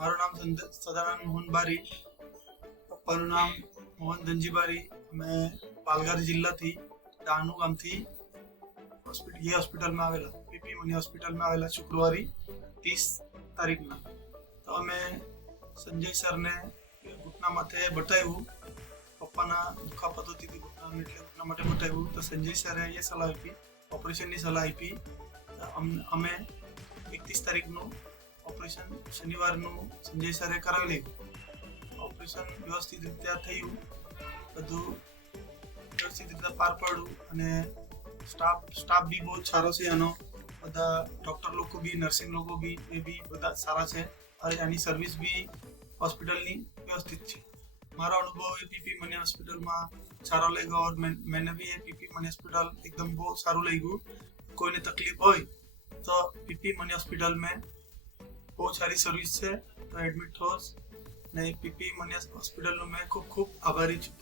મારું નામ સદાનંદ મોહન બારી, પપ્પાનું નામ મોહન ધનજી બારી। અમે પાલઘર જિલ્લાથી દાનુ ગામથી ये हॉस्पिटल में आवेला, पीपी मनी हॉस्पिटल में आवेला शुक्रवारी 30 तारीखना। तो અમે સંજય સરને ઘૂંટણા માથે બતાવ્યું, પપ્પાના દુખાપત હતી ઘૂંટણાને, એટલે ઘૂંટણા માટે બતાવ્યું। તો સંજય સરે એ સલાહ આપી, ઓપરેશનની સલાહ આપી। અમે 31 તારીખનું ઓપરેશન શનિવારનું સંજય સરે કરાવી લીધું। ઓપરેશન વ્યવસ્થિત રીતે થયું, બધું વ્યવસ્થિત રીતે પાર પાડ્યું અને સ્ટાફ भी बहुत सारा છે એનો। બધા ડોક્ટર લોકો भी, નર્સિંગ લોકો भी એ भी બધા સારા છે અને એની સર્વિસ भी હોસ્પિટલની વ્યવસ્થિત છે। મારો અનુભવ એ પીપી મની હોસ્પિટલમાં સારો લાગ્યો और मैंने भी ये पीपी मनी हॉस्पिटल एकदम बहुत સારું લાગ્યું। કોઈને તકલીફ હોય તો પીપી મની હોસ્પિટલ में बहुत सारी सर्विस છે, તો એડમિટ થો ને। પીપી મની હોસ્પિટલનો મેં ખૂબ ખૂબ આભારી છું।